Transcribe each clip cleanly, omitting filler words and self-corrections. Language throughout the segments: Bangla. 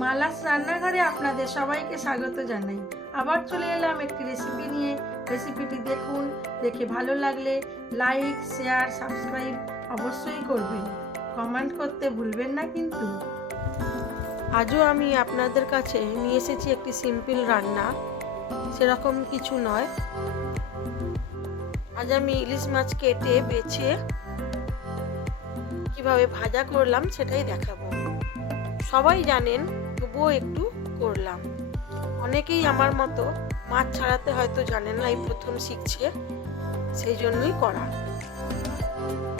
মালাস রান্নাঘরে আপনাদের সবাইকে স্বাগত জানাই। আবার চলে এলাম একটি রেসিপি নিয়ে। রেসিপিটি দেখুন, দেখে ভালো লাগলে লাইক, শেয়ার, সাবস্ক্রাইব অবশ্যই করবেন। কমেন্ট করতে ভুলবেন না কিন্তু। আজও আমি আপনাদের কাছে নিয়ে এসেছি একটি সিম্পল রান্না, সেরকম কিছু নয়। আজ আমি ইলিশ মাছ কেটে বেছে কিভাবে ভাজা করলাম সেটাই দেখাবো। সবাই জানেন, তবুও একটু করলাম। অনেকেই আমার মতো মাছ ছাড়াতে হয়তো জানেন না, এই প্রথম শিখছে, সেই জন্যই করা।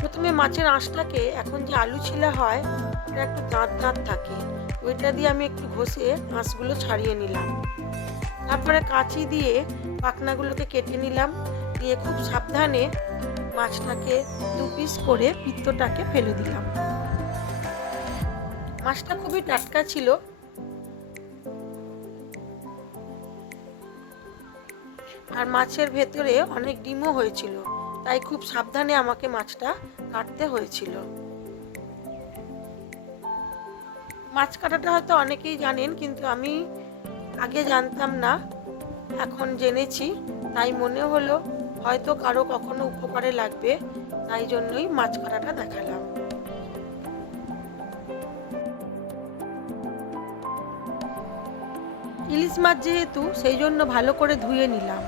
প্রথমে মাছের আঁশটাকে, এখন যে আলু ছিলা হয় এটা একটু দাঁত দাঁত থাকে, ওইটা দিয়ে আমি একটু ঘষে আঁশগুলো ছাড়িয়ে নিলাম। তারপরে কাঁচি দিয়ে পাখনাগুলোকে কেটে নিলাম, দিয়ে খুব সাবধানে মাছটাকে দু পিস করে পিত্তটাকে ফেলে দিলাম। মাছটা খুবই টাটকা ছিল, আর মাছের ভেতরে অনেক ডিমও হয়েছিল, তাই খুব সাবধানে আমাকে মাছটা কাটতে হয়েছিল। মাছ কাটাটা হয়তো অনেকেই জানেন, কিন্তু আমি আগে জানতাম না, এখন জেনেছি, তাই মনে হলো হয়তো কারো কখনো উপকারে লাগবে, তাই জন্যই মাছ কাটাটা দেখালাম। ইলিশ মাছ যেহেতু, সেই জন্য ভালো করে ধুয়ে নিলাম।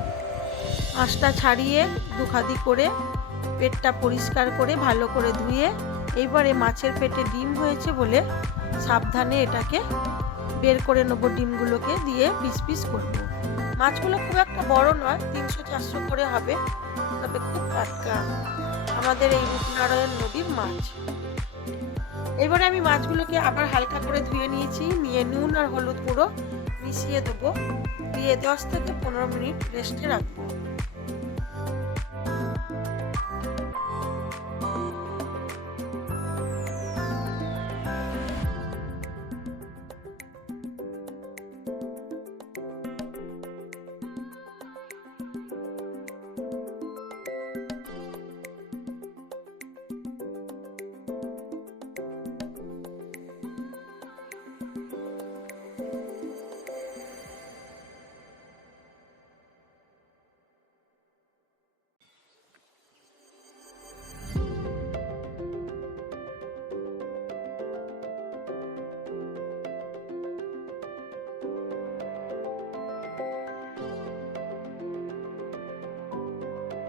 আঁশটা ছাড়িয়ে দুখাদি করে পেটটা পরিষ্কার করে ভালো করে ধুয়ে, এইবারে মাছের পেটে ডিম হয়েছে বলে সাবধানে এটাকে বের করে নেবো। ডিমগুলোকে দিয়ে পিস পিস করব। মাছগুলো খুব একটা বড় নয়, 300-400 করে হবে, তবে খুব টাটকা, আমাদের এই রূপনারায়ণ নদীর মাছ। এবারে আমি মাছগুলোকে আবার হালকা করে ধুয়ে নিয়েছি, নিয়ে নুন আর হলুদ গুঁড়ো মিশিয়ে দেবো, দিয়ে 10 থেকে 15 মিনিট রেস্টে রাখবো।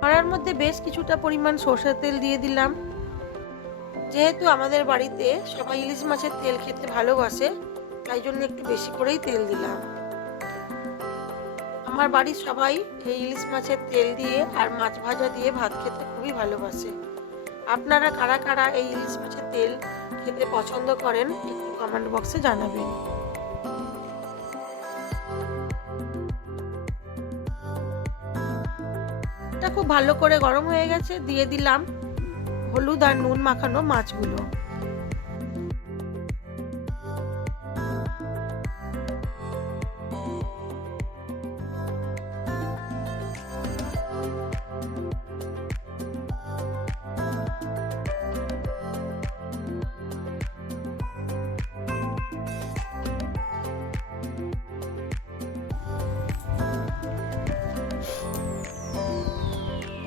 কড়ার মধ্যে বেশ কিছুটা পরিমাণ সরষের তেল দিয়ে দিলাম। যেহেতু আমাদের বাড়িতে সবাই ইলিশ মাছের তেল খেতে ভালোবাসে, তাই জন্য একটু বেশি করেই তেল দিলাম। আমার বাড়ির সবাই এই ইলিশ মাছের তেল দিয়ে আর মাছ ভাজা দিয়ে ভাত খেতে খুবই ভালোবাসে। আপনারা কারা কারা এই ইলিশ মাছের তেল খেতে পছন্দ করেন একটু কমেন্ট বক্সে জানাবেন। এটা খুব ভালো করে গরম হয়ে গেছে, দিয়ে দিলাম হলুদ আর নুন মাখানো মাছগুলো।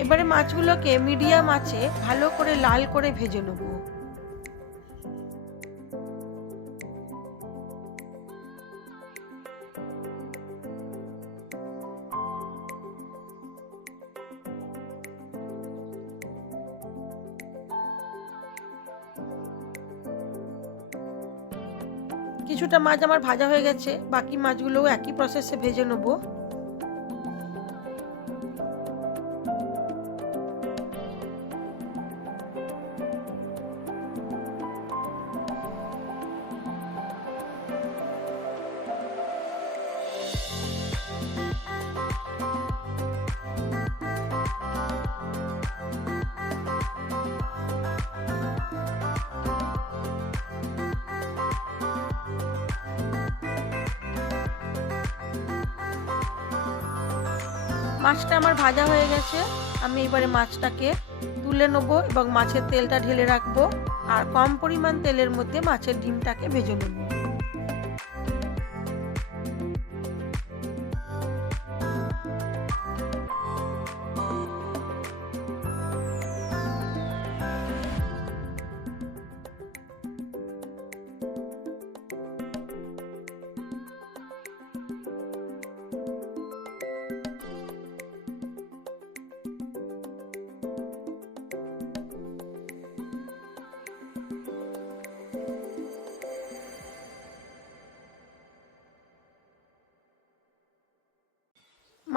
এবারে মাছগুলোকে মিডিয়াম আঁচে ভালো করে লাল করে ভেজে নেব। কিছুটা মাছ আমার ভাজা হয়ে গেছে, বাকি মাছগুলোও একই প্রসেসে ভেজে নেব। মাছটা আমার ভাজা হয়ে গেছে, আমি এবারে মাছটাকে তুলে নেব এবং মাছের তেলটা ঢেলে রাখবো, আর কম পরিমাণ তেলের মধ্যে মাছের ডিমটাকে ভেজে নেব।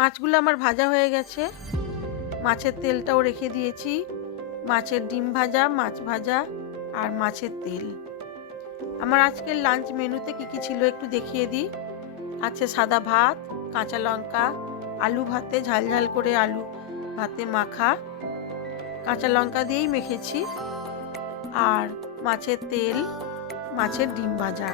মাছগুলো আমার ভাজা হয়ে গেছে, মাছের তেলটাও রেখে দিয়েছি। মাছের ডিম ভাজা, মাছ ভাজা আর মাছের তেল। আমার আজকের লাঞ্চ মেনুতে কী কী ছিল একটু দেখিয়ে দিই। আছে সাদা ভাত, কাঁচা লঙ্কা, আলু ভাতে ঝাল ঝাল করে আলু ভাতে মাখা, কাঁচা লঙ্কা দিয়েই মেখেছি, আর মাছের তেল, মাছের ডিম ভাজা।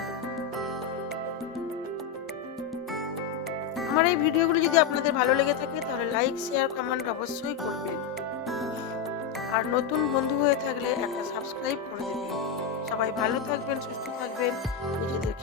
আমার এই ভিডিওগুলো যদি আপনাদের ভালো লেগে থাকে তাহলে লাইক, শেয়ার, কমেন্ট অবশ্যই করবেন। আর নতুন বন্ধু হয়ে থাকলে একটা সাবস্ক্রাইব করে দেবেন। সবাই ভালো থাকবেন, সুস্থ থাকবেন, নিজেদের